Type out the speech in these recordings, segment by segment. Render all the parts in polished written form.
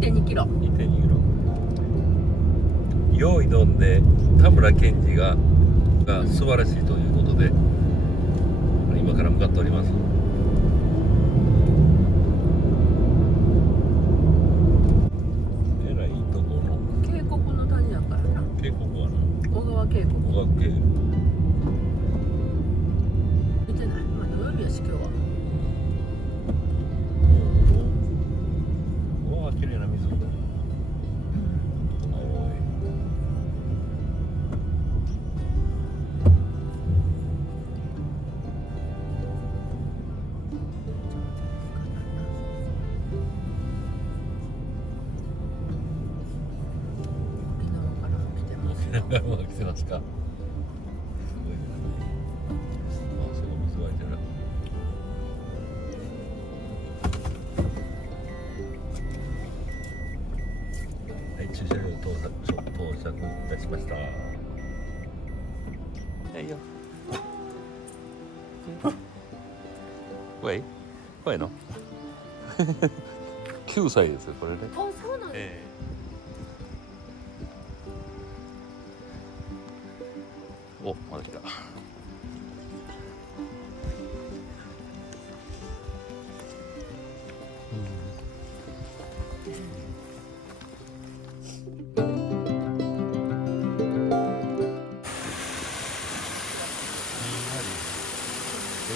1.2 キロ。1.2キロ。用意どんで田村健二が素晴らしいということで今から向かっております。えらいとこの渓谷の谷やからな。渓谷はな小川渓谷。小川渓見てない。まあ土曜日やし今日は。おお綺麗な水。来てますか。すごいですね。あ、そこ水湧いてる。はい、駐車場到着いたしました。はいよ。喂、喂の。9歳ですよ、これね。あ、そうなんです。お、まだ来た。全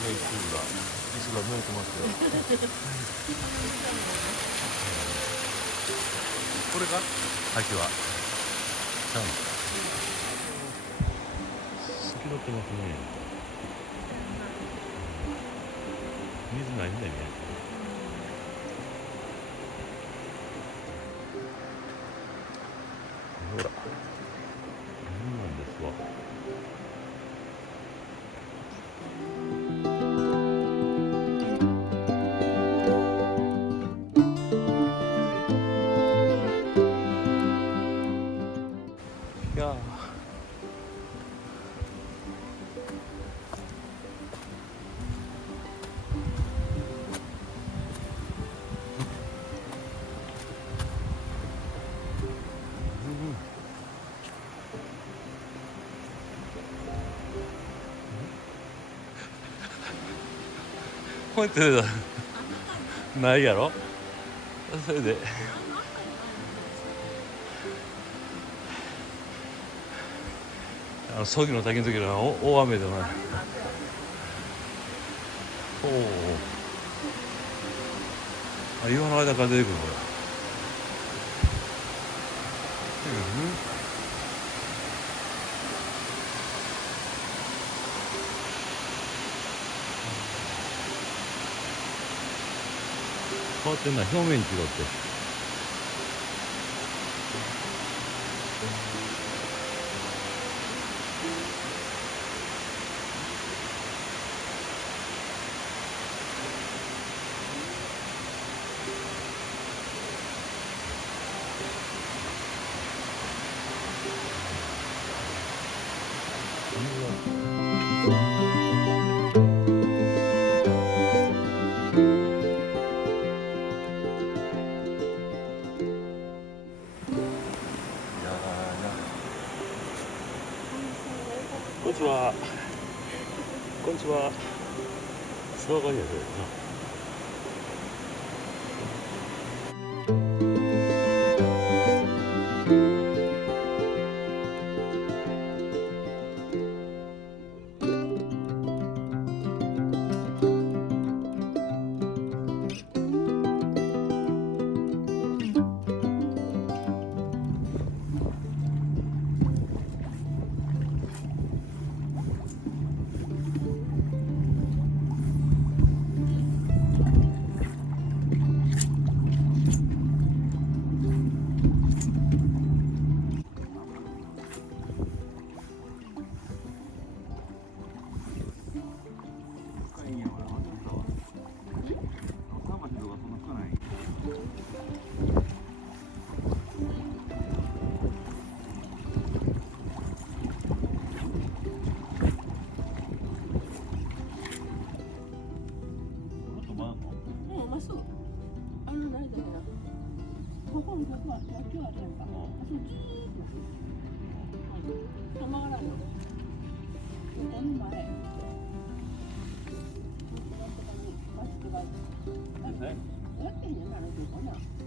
然椅子が濡れてますよ。これが滝は。ちゃうんですか。透き通ってますね。水ないんだよね。ほら。そうなんですわ。いやこうやってないやろ。それで葬儀の滝の時の大雨でない。おお。あ、岩の間から出てくるこれ。変わってんな、表面違って。こんにちは。こんにちは。つながりやでな。もうまっすぐ。あの間や。ここのとこは野球あるやんか。あそこずーっと。止まらないの。この前。なんとかにバスケが。やってんじゃないのかな。